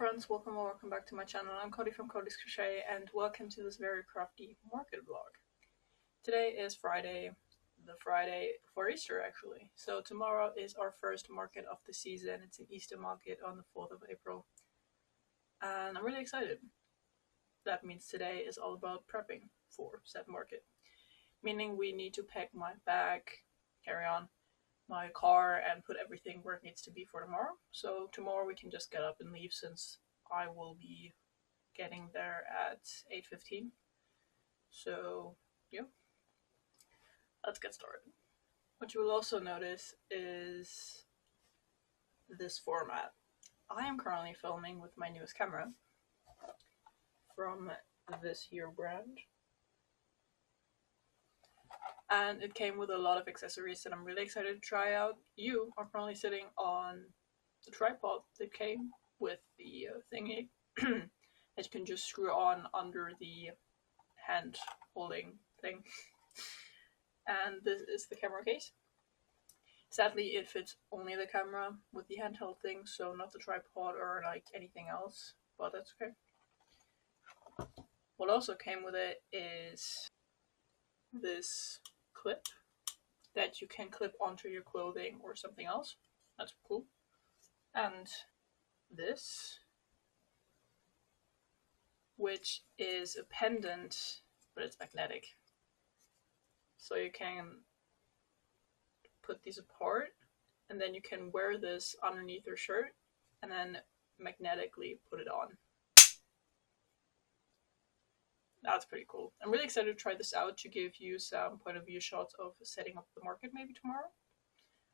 friends, welcome or welcome back to my channel. I'm Cody from Cody's Crochet and welcome to this very crafty market vlog. Today is Friday, the Friday before Easter actually. So tomorrow is our first market of the season. It's an Easter market on the 4th of April. And I'm really excited. That means today is all about prepping for said market. Meaning we need to pack my bag, carry on, my car and put everything where it needs to be for tomorrow. So tomorrow we can just get up and leave since I will be getting there at 8:15. So yeah, let's get started. What you will also notice is this format. I am currently filming with my newest camera from this here brand. And it came with a lot of accessories that I'm really excited to try out. You are currently sitting on the tripod that came with the thingy that you can just screw on under the hand holding thing. And this is the camera case. Sadly, it fits only the camera with the handheld thing, so not the tripod or like anything else, but that's okay. What also came with it is this clip that you can clip onto your clothing or something else. That's cool. And this, which is a pendant, but it's magnetic. So you can put these apart, and then you can wear this underneath your shirt, and then magnetically put it on. That's pretty cool. I'm really excited to try this out to give you some point of view shots of setting up the market maybe tomorrow.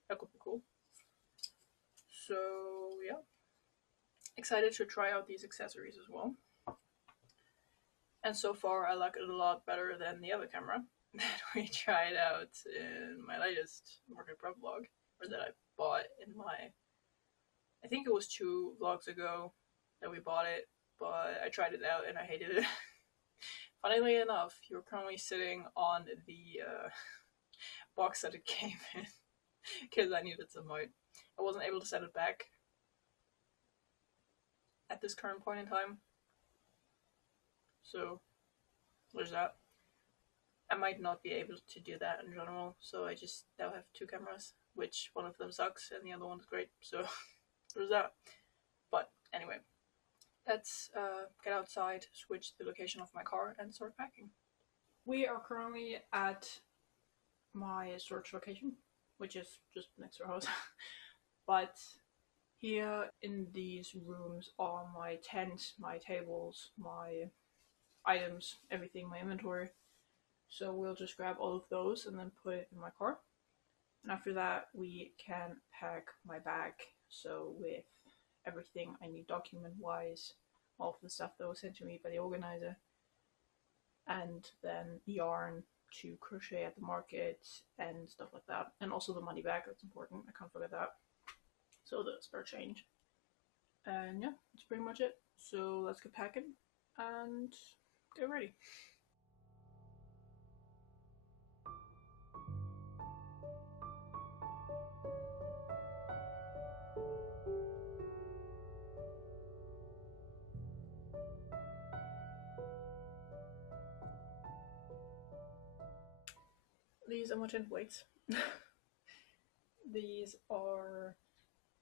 That could be cool. So yeah, excited to try out these accessories as well. And so far I like it a lot better than the other camera that we tried out in my latest market prep vlog, or that I bought in my, I think it was 2 vlogs ago that we bought it, but I tried it out and I hated it. Funnily enough, you're currently sitting on the box that it came in because I needed some light. I wasn't able to set it back at this current point in time. So there's that. I might not be able to do that in general, so I just now have 2 cameras, which one of them sucks and the other one's great, so there's that. But anyway, let's get outside, switch the location of my car, and start packing. We are currently at my storage location, which is just next to our house. But here in these rooms are my tent, my tables, my items, everything, my inventory. So we'll just grab all of those and then put it in my car. And after that we can pack my bag, so with everything I need document-wise, all of the stuff that was sent to me by the organizer, and then yarn to crochet at the market and stuff like that. And also the money bag, that's important, I can't forget that. So the spare change. And yeah, that's pretty much it. So let's get packing and get ready. These are my tent weights. These are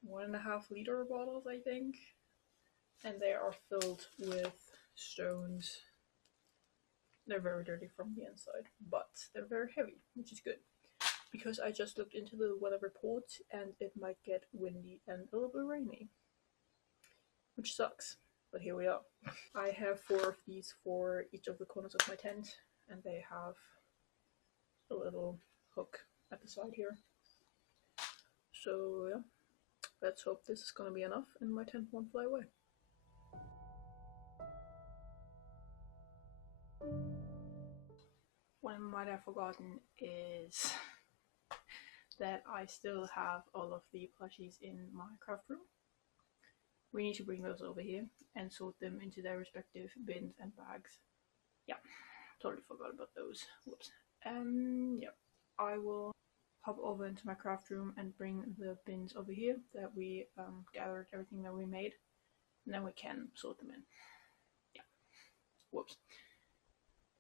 1.5 liter bottles, I think, and they are filled with stones. They're very dirty from the inside, but they're very heavy, which is good, because I just looked into the weather report and it might get windy and a little bit rainy, which sucks, but here we are. I have 4 of these for each of the corners of my tent, and they have a little hook at the side here. So yeah, let's hope this is gonna be enough and my tent won't fly away. What I might have forgotten is that I still have all of the plushies in my craft room. We need to bring those over here and sort them into their respective bins and bags. Yeah, totally forgot about those. Whoops. Yeah, I will hop over into my craft room and bring the bins over here that we gathered everything that we made. and then we can sort them in. Yeah. Whoops.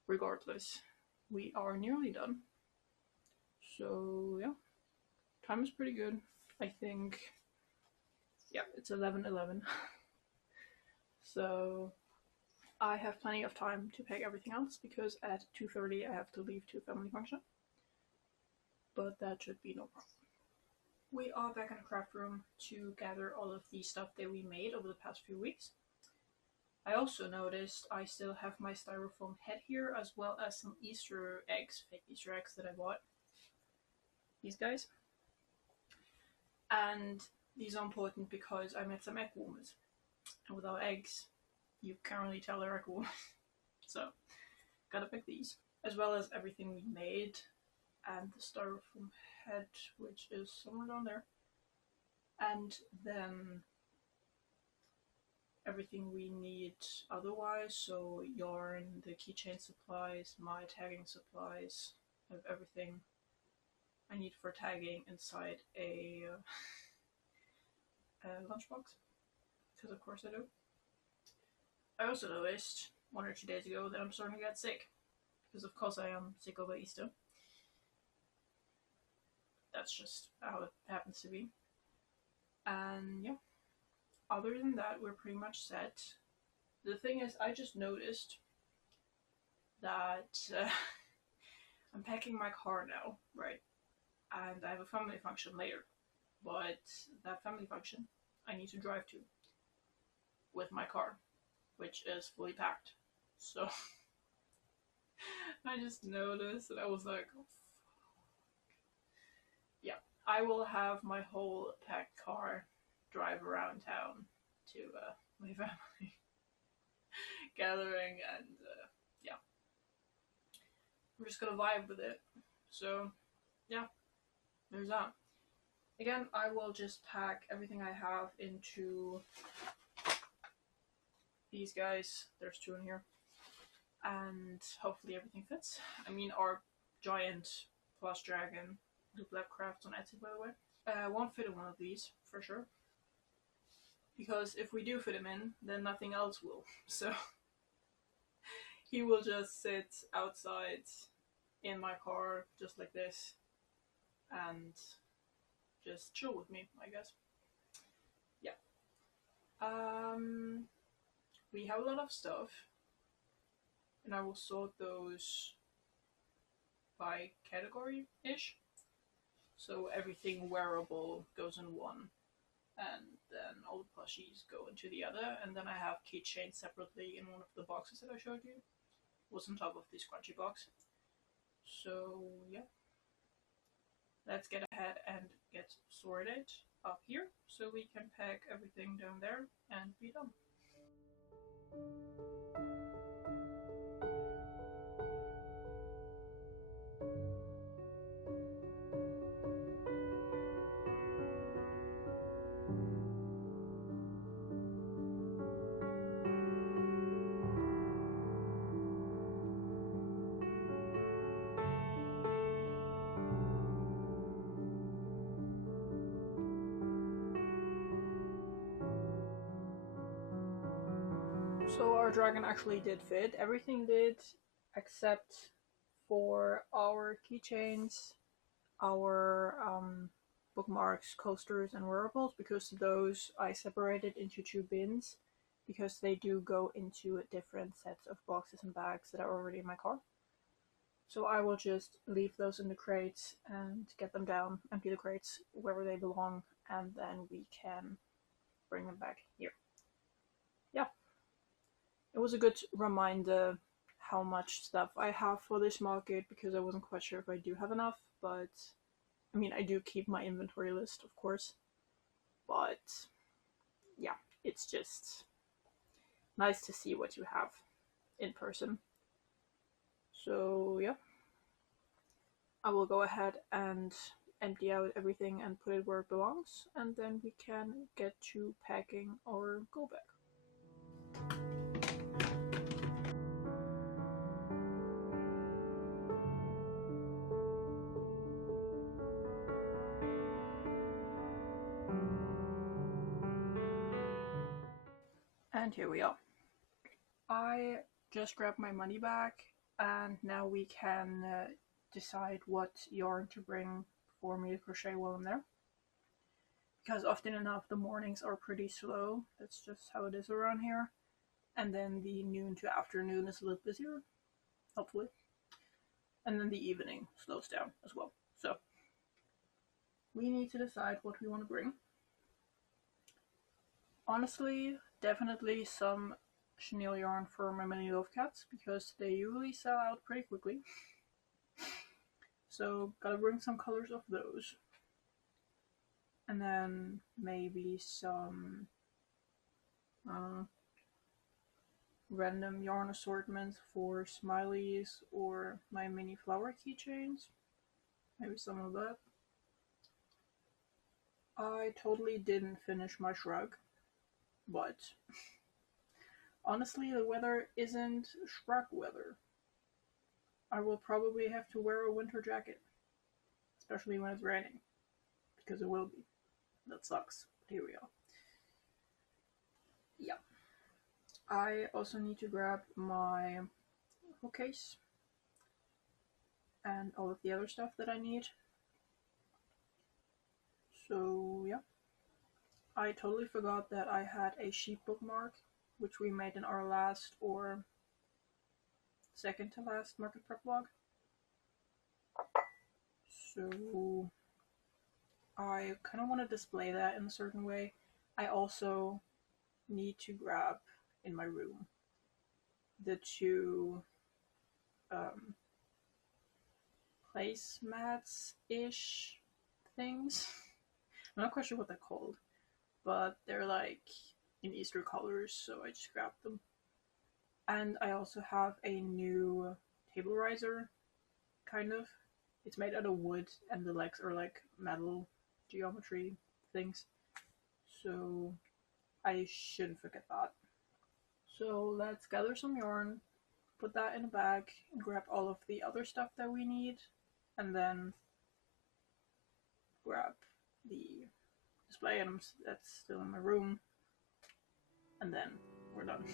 Regardless, we are nearly done. So yeah, time is pretty good. I think, yeah, it's 11:11. So I have plenty of time to pack everything else because at 2:30 I have to leave to a family function. But that should be no problem. We are back in the craft room to gather all of the stuff that we made over the past few weeks. I also noticed I still have my styrofoam head here, as well as some Easter eggs, fake Easter eggs that I bought. These guys. And these are important because I made some egg warmers. And without eggs, you can't really tell they're egg warmers. So, gotta pick these. As well as everything we made, and the styrofoam head, which is somewhere down there. And then everything we need otherwise, so yarn, the keychain supplies, my tagging supplies, I have everything I need for tagging inside a lunchbox, because of course I do. I also noticed 1 or 2 days ago that I'm starting to get sick, because of course I am sick over Easter. That's just how it happens to be. And yeah, other than that, we're pretty much set. The thing is, I just noticed that I'm packing my car now, right? And I have a family function later. But that family function, I need to drive to with my car, which is fully packed. So I just noticed and I was like, oh, yeah, I will have my whole packed car drive around town to my family gathering, and yeah, I'm just gonna vibe with it. So yeah, there's that. Again, I will just pack everything I have into these guys. There's 2 in here. And hopefully everything fits. I mean, our giant plus dragon Loop Lab crafts on Etsy, by the way, won't fit in one of these, for sure. Because if we do fit him in, then nothing else will. So he will just sit outside in my car, just like this, and just chill with me, I guess. Yeah. We have a lot of stuff, and I will sort those by category-ish. So everything wearable goes in one, and then all the plushies go into the other, and then I have keychains separately in one of the boxes that I showed you. Was on top of the scrunchy box. So yeah, let's get ahead and get sorted up here so we can pack everything down there and be done. So our dragon actually did fit. Everything did, except for our keychains, our bookmarks, coasters, and wearables, because those I separated into 2 bins, because they do go into different sets of boxes and bags that are already in my car. So I will just leave those in the crates and get them down, empty the crates wherever they belong, and then we can bring them back here. Yeah. It was a good reminder how much stuff I have for this market, because I wasn't quite sure if I do have enough, but I mean, I do keep my inventory list, of course, but yeah, it's just nice to see what you have in person. So yeah, I will go ahead and empty out everything and put it where it belongs, and then we can get to packing our go bag. And here we are. I just grabbed my money back, and now we can decide what yarn to bring for me to crochet while I'm there. Because often enough the mornings are pretty slow, that's just how it is around here. And then the noon to afternoon is a little busier, hopefully. And then the evening slows down as well. So we need to decide what we want to bring. Honestly, definitely some chenille yarn for my mini love cats, because they usually sell out pretty quickly. So gotta bring some colors of those. And then maybe some random yarn assortment for smileys or my mini flower keychains. Maybe some of that. I totally didn't finish my shrug, but honestly the weather isn't shrug weather. I will probably have to wear a winter jacket, especially when it's raining, because it will be. That sucks, but here we are. Yeah. I also need to grab my hook case and all of the other stuff that I need. So yeah. I totally forgot that I had a sheep bookmark, which we made in our last or second to last market prep vlog. So I kind of want to display that in a certain way. I also need to grab in my room the two placemats-ish things. I'm not quite sure what they're called, but they're like in Easter colors, so I just grabbed them. And I also have a new table riser, kind of. It's made out of wood, and the legs are like metal geometry things. So I shouldn't forget that. So let's gather some yarn, put that in a bag, and grab all of the other stuff that we need, and then grab the display items that's still in my room, and then we're done.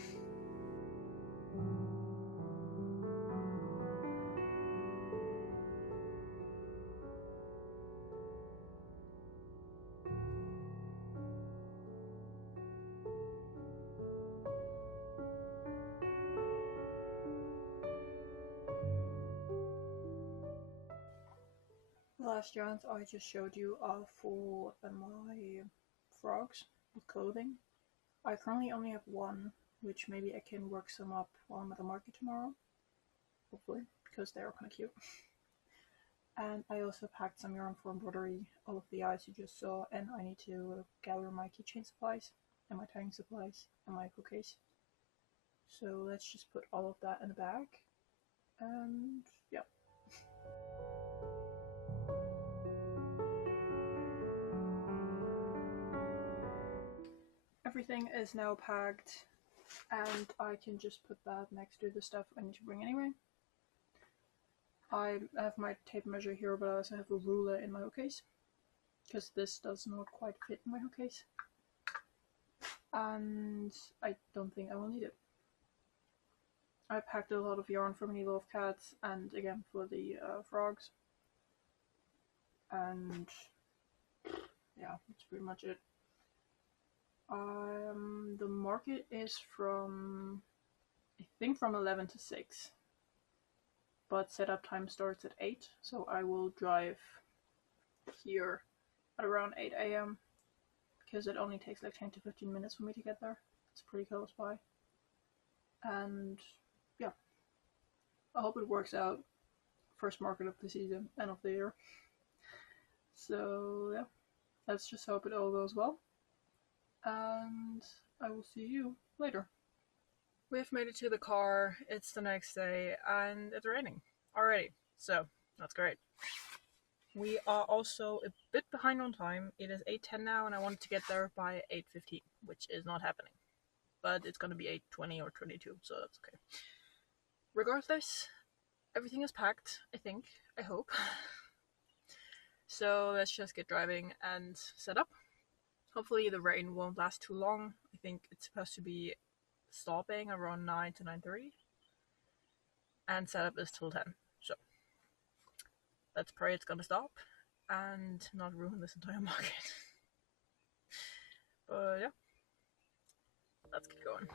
The last yarns I just showed you are for my frogs with clothing. I currently only have one, which maybe I can work some up while I'm at the market tomorrow. Hopefully, because they're kind of cute. And I also packed some yarn for embroidery, all of the eyes you just saw, and I need to gather my keychain supplies, and my tying supplies, and my hook case. So let's just put all of that in a bag, and yeah. Everything is now packed, and I can just put that next to the stuff I need to bring anyway. I have my tape measure here, but I also have a ruler in my hook case, because this does not quite fit in my hook case. And I don't think I will need it. I packed a lot of yarn for mini love cats, and again for the frogs. And yeah, that's pretty much it. The market is from, I think, from 11 to 6. But setup time starts at 8, so I will drive here at around 8 AM, because it only takes like 10 to 15 minutes for me to get there. It's pretty close by. And yeah, I hope it works out. First market of the season and of the year. So yeah, let's just hope it all goes well. And I will see you later. We've made it to the car, it's the next day, and it's raining already, so that's great. We are also a bit behind on time. It is 8:10 now, and I wanted to get there by 8:15, which is not happening. But it's gonna be 8:20 or 22, so that's okay. Regardless, everything is packed, I think, I hope. So let's just get driving and set up. Hopefully the rain won't last too long. I think it's supposed to be stopping around 9 to 9:30, and setup is till 10. So let's pray it's gonna stop and not ruin this entire market. But yeah, let's get going.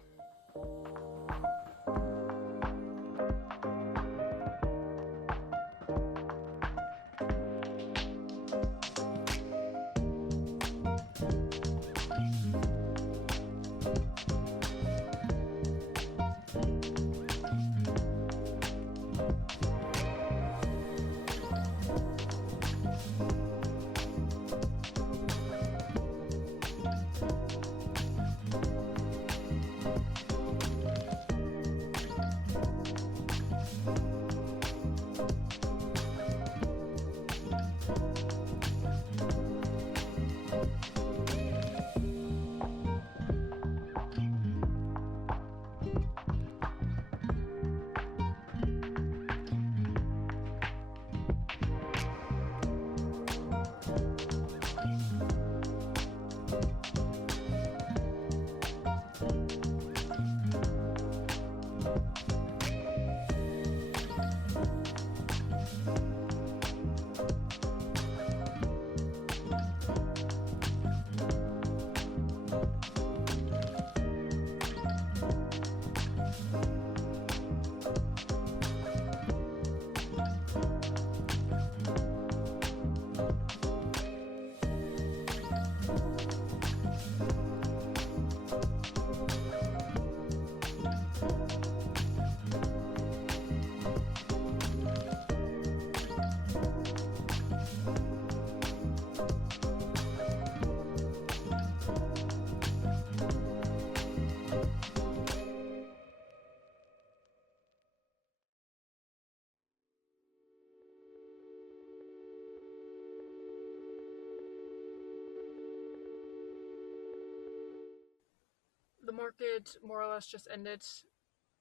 The market more or less just ended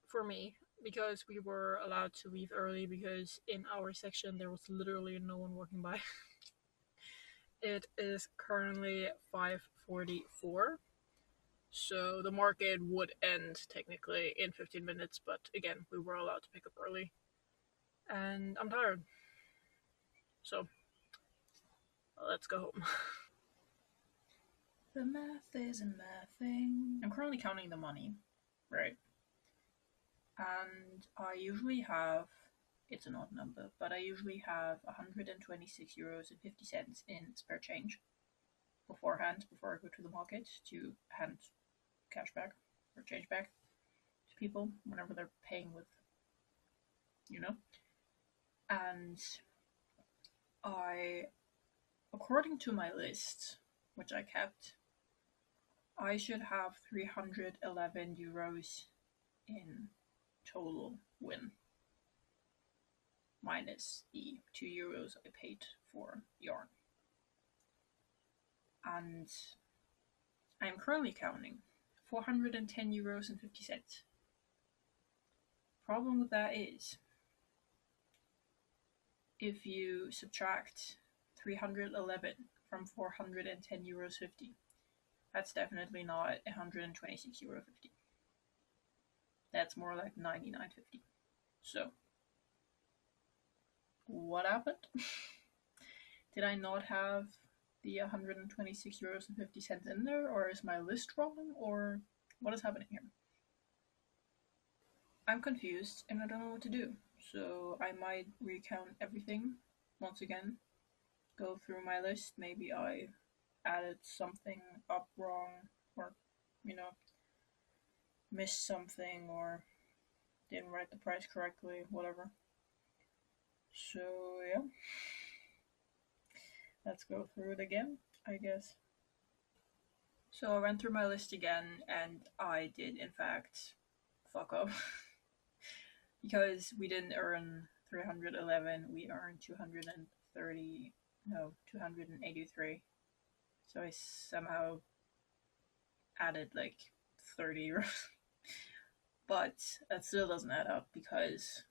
for me because we were allowed to leave early because in our section there was literally no one walking by. It is currently 5:44, so the market would end technically in 15 minutes, but again, we were allowed to pick up early. And I'm tired, so let's go home. The math isn't mathing. I'm currently counting the money, right? And I usually have, it's an odd number, but I usually have 126 euros and 50 cents in spare change beforehand, before I go to the market, to hand cash back or change back to people whenever they're paying with, And according to my list, which I kept, I should have 311 euros in total win, minus the 2 euros I paid for yarn. And I'm currently counting 410 euros and 50 cents. Problem with that is, if you subtract 311 from 410 euros 50, that's definitely not 126 euro 50. That's more like 99.50. So, what happened? Did I not have the 126 euros and 50 cents in there, or is my list wrong, or what is happening here? I'm confused and I don't know what to do, so I might recount everything once again, go through my list. Maybe I added something up wrong, or missed something, or didn't write the price correctly, whatever. So yeah, let's go through it again, I guess. So I went through my list again, and I did in fact fuck up. Because we didn't earn 311, we earned 283. So I somehow added like 30 euros. But that still doesn't add up, because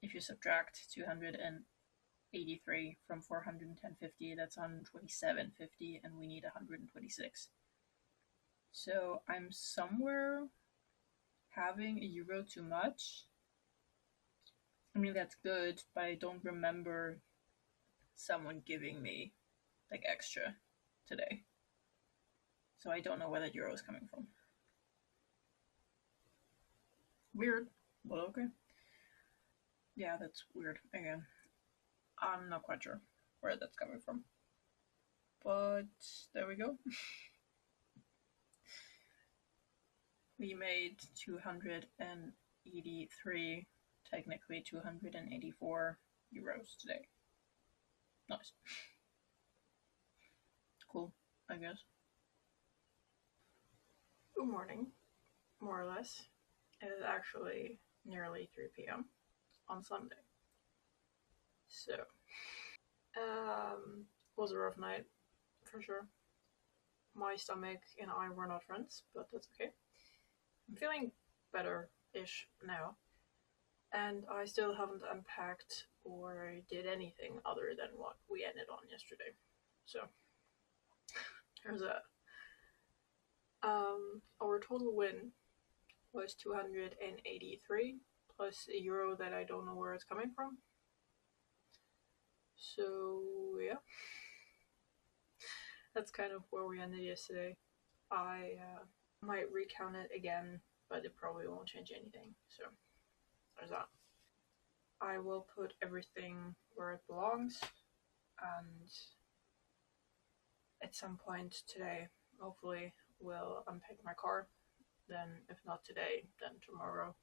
if you subtract 283 from 410.50, that's 127.50, and we need 126. So I'm somewhere having €1 too much? I mean, that's good, but I don't remember someone giving me like extra today. So I don't know where that euro is coming from. Weird, but okay. Yeah, that's weird. Again, I'm not quite sure where that's coming from. But there we go. We made 283, technically 284 euros today. Nice. Cool, I guess. Good morning, more or less. It is actually nearly 3 p.m. on Sunday. So, was a rough night, for sure. My stomach and I were not friends, but that's okay. I'm feeling better-ish now. And I still haven't unpacked or did anything other than what we ended on yesterday. So, there's that. Our total win was 283 plus €1 that I don't know where it's coming from. So, yeah. That's kind of where we ended yesterday. I might recount it again, but it probably won't change anything. So, there's that. I will put everything where it belongs, and at some point today, hopefully, we'll unpack my car. Then, if not today, then tomorrow.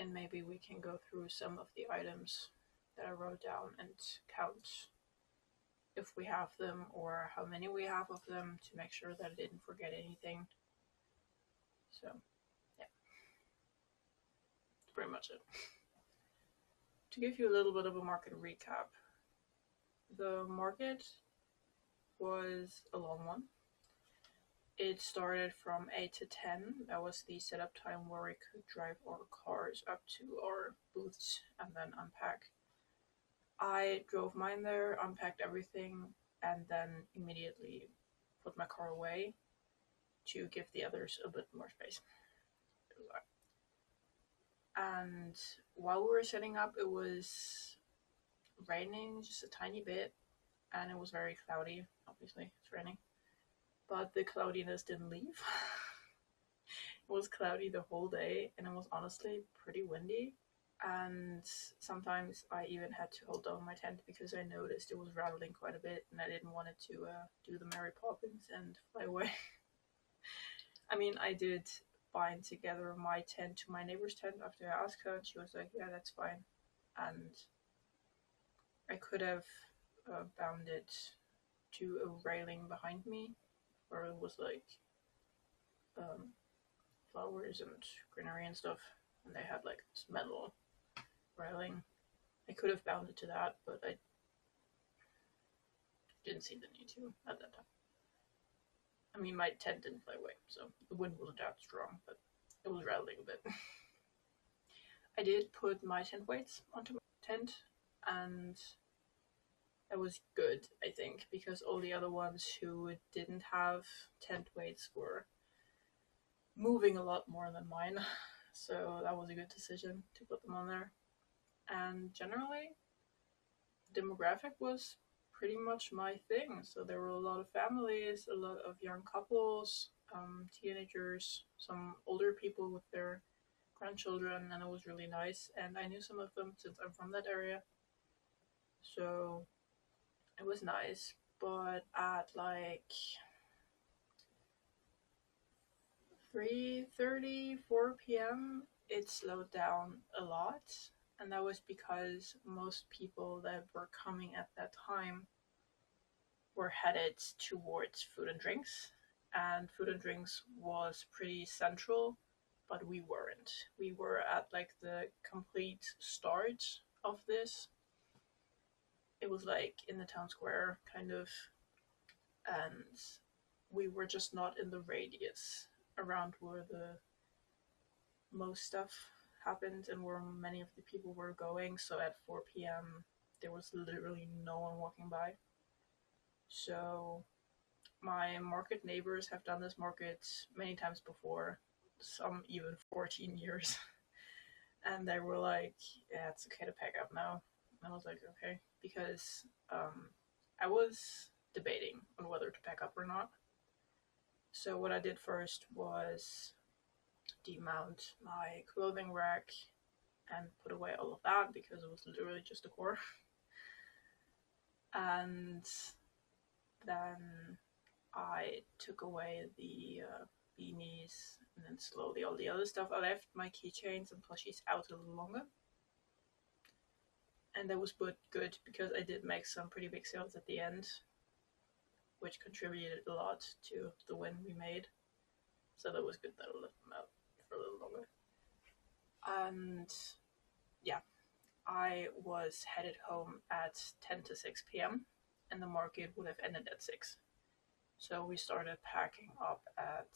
And maybe we can go through some of the items that I wrote down and count if we have them or how many we have of them to make sure that I didn't forget anything. So, yeah. That's pretty much it. To give you a little bit of a market recap, the market was a long one. It started from 8 to 10. That was the setup time where we could drive our cars up to our booths and then unpack. I drove mine there, unpacked everything, and then immediately put my car away to give the others a bit more space. And while we were setting up, it was raining just a tiny bit, and it was very cloudy. Obviously, it's raining. But the cloudiness didn't leave. It was cloudy the whole day, and it was honestly pretty windy. And sometimes I even had to hold down my tent because I noticed it was rattling quite a bit, and I didn't want it to do the Mary Poppins and fly away. I mean, I did bind together my tent to my neighbor's tent after I asked her, and she was like, yeah, that's fine. And I could have bound it to a railing behind me, where it was like flowers and greenery and stuff, and they had like this metal railing. I could have bound it to that, but I didn't see the need to at that time. I mean, my tent didn't fly away, so the wind wasn't that strong, but it was rattling a bit. I did put my tent weights onto my tent, and that was good, I think, because all the other ones who didn't have tent weights were moving a lot more than mine, so that was a good decision to put them on there. And generally, demographic was pretty much my thing. So there were a lot of families, a lot of young couples, teenagers, some older people with their grandchildren, and it was really nice. And I knew some of them since I'm from that area, so it was nice. But at like 3:30, 4 p.m., it slowed down a lot. And that was because most people that were coming at that time were headed towards food and drinks. And food and drinks was pretty central, but we weren't. We were at like the complete start of this. It was like in the town square, kind of, and we were just not in the radius around where the most stuff happened and where many of the people were going. So at 4 p.m. there was literally no one walking by. So my market neighbors have done this market many times before, some even 14 years. And they were like, yeah, it's okay to pack up now. And I was like, okay, because I was debating on whether to pack up or not. So what I did first was demount my clothing rack and put away all of that because it was literally just a core. And then I took away the beanies, and then slowly all the other stuff. I left my keychains and plushies out a little longer. And that was good because I did make some pretty big sales at the end, which contributed a lot to the win we made. So that was good that I left them out for a little longer. And yeah, I was headed home at 10 to 6 p.m. and the market would have ended at 6. So we started packing up at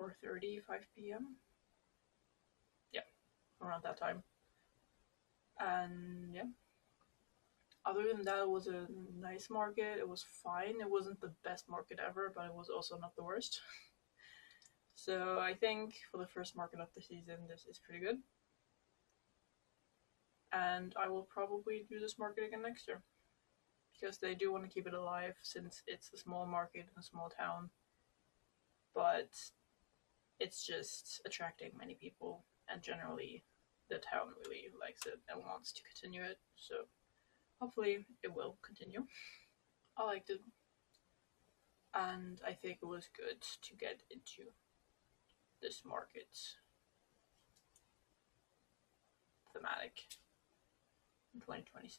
4:30, 5 p.m. Yeah, around that time. And yeah, other than that, it was a nice market. It was fine. It wasn't the best market ever, but it was also not the worst. So I think for the first market of the season, this is pretty good. And I will probably do this market again next year, because they do want to keep it alive since it's a small market in a small town. But it's just attracting many people, and generally the town really likes it and wants to continue it. So hopefully it will continue. I liked it, and I think it was good to get into this market thematic in 2026.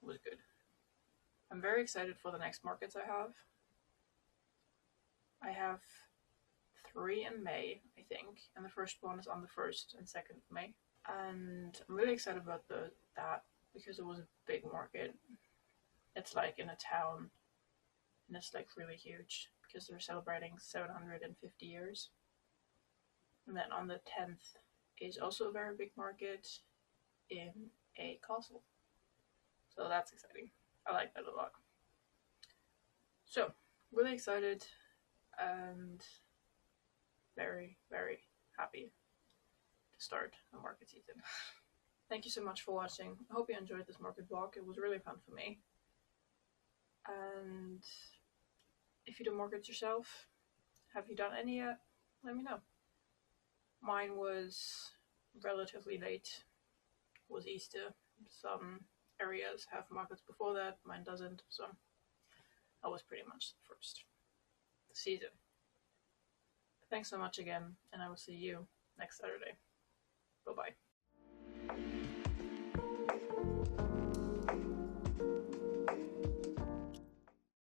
It was good. I'm very excited for the next markets I have. I have 3 in May, I think, and the first one is on the 1st and 2nd of May. And I'm really excited about that because it was a big market. It's like in a town, and it's like really huge because they're celebrating 750 years. And then on the 10th is also a very big market in a castle. So that's exciting. I like that a lot. So, really excited and very, very happy to start the market season. Thank you so much for watching. I hope you enjoyed this market vlog. It was really fun for me. And if you do markets yourself, have you done any yet? Let me know. Mine was relatively late. It was Easter. Some areas have markets before that, mine doesn't, so I was pretty much the first season. Thanks so much again, and I will see you next Saturday. Bye-bye.